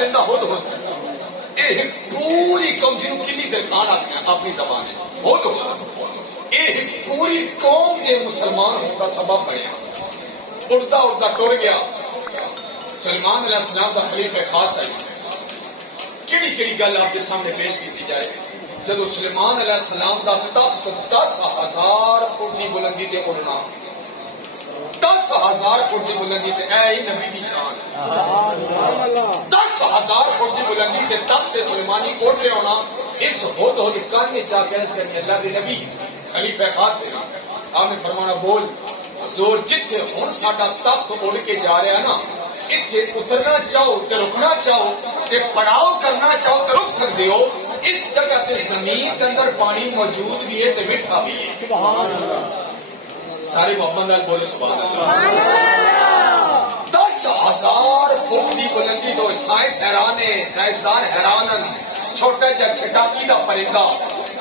پرندہ ہود ہود یہ پوری قوم جنہوں کلی درخان آتے ہیں اپنی زبان ہے ہود ہود یہ پوری قوم کے مسلمان کا سبب بنے اڑتا اڑتا ٹر گیا سلیمان علیہ السلام کا خلیفہ خاص ہے کیڑی کیڑی گل آپ کے سامنے پیش کی جائے جب سلیمان علیہ السلام کا تخت 10,000 فٹ کی بلندی تے اڑنا 10,000 فٹ کی بلندی تے اے ہی نبی دی شان 10,000 فٹ کی بلندی تے تخت سلیمانی اڑ رہے ہونا اس ہود ہود کان میں چاہ کہہ سکتے اللہ کے نبی خلیفہ خاص ہے آپ نے فرمانا بول زور جتھے ہن ساڈا تخت اڑ کے جا رہا ہے نا اتھے اترنا چاہو تے رکنا چاہو تے پڑاؤ کرنا چاہو تے رک سکتے ہو اس جگہ تے زمین کے اندر پانی موجود بھی ہے تے میٹھا بھی ہے سارے محمد اللہ بولے سبحان اللہ 10,000 فٹ کی بلندی تو سائنس حیران ہے سائنسدان حیران ہیں چھوٹا جا چھٹاکی دا پرندہ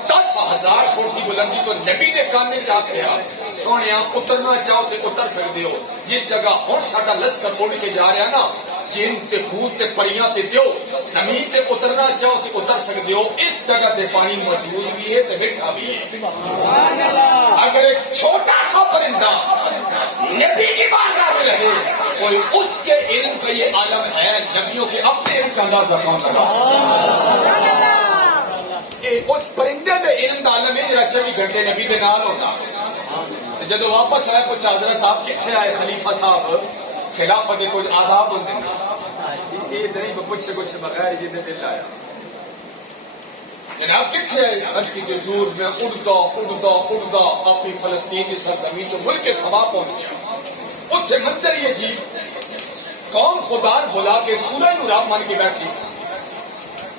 10,000 فٹ کی بلندی تو نبی نے کانے چاہتے ہیں سونے آپ اترنا چاہو تے اتر سکتے ہو جس جگہ ہن ساڈا لشکر اڑ کے جا رہا نا جن تے بھوت تے پریاں تے دیو زمین تے اترنا چاہو تے اتر سکتے ہو اس جگہ تے پانی موجود بھی ہے تے میٹھا بھی ہے اگر ایک چھوٹا سا پرندہ نبی کی بارگاہ میں رہے کوئی اس کے علم کا یہ عالم ہے نبیوں کے اپنے علم کا اندازہ کون لگا سکتا اس پرندے دے علم دا عالم ہے جڑا 24 گھنٹے نبی دے نال ہوتا جدو واپس آئے کچھ حضرت صاحب کتنے آئے خلیفہ صاحب خلافت کے کچھ آداب ہوتے ہیں یہ دری میں پوچھے کچھ بغیر یہ دل آیا جناب کتنے آئے عرض کی حضور میں اڑتا اپنی فلسطین کی سرزمین جو ملک کے سوا پہنچ گیا اتنے منظر یہ جی قوم خدا بلا کے سورج نوراب مان کے بیٹھی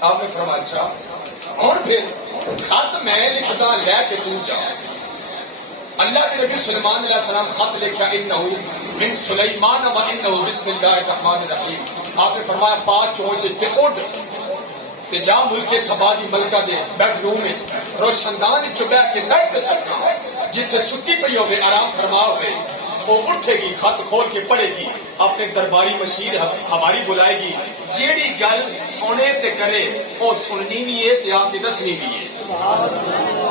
آپ نے فرمایا اچھا اور پھر خط میں لکھتا لے کے تو جا اللہ کے نبی سلیمان علیہ السلام خط لکھا انہو من سلیمان و انہو بسم اللہ الرحمن الرحیم آپ نے فرمایا پاک چوچ تے اڑ تے جا ملک سبا دی ملکہ دے بیڈ روم میں روشندان چبہ کے بیٹھ کے سکتا جتنے ستی پہ ہوگے آرام فرما ہوئے وہ اٹھے گی خط کھول کے پڑھے گی اپنے درباری مشیر ہماری بلائے گی جیڑی گل سونے تے کرے وہ سننی بھی ہے تے آپ کی دسنی بھی ہے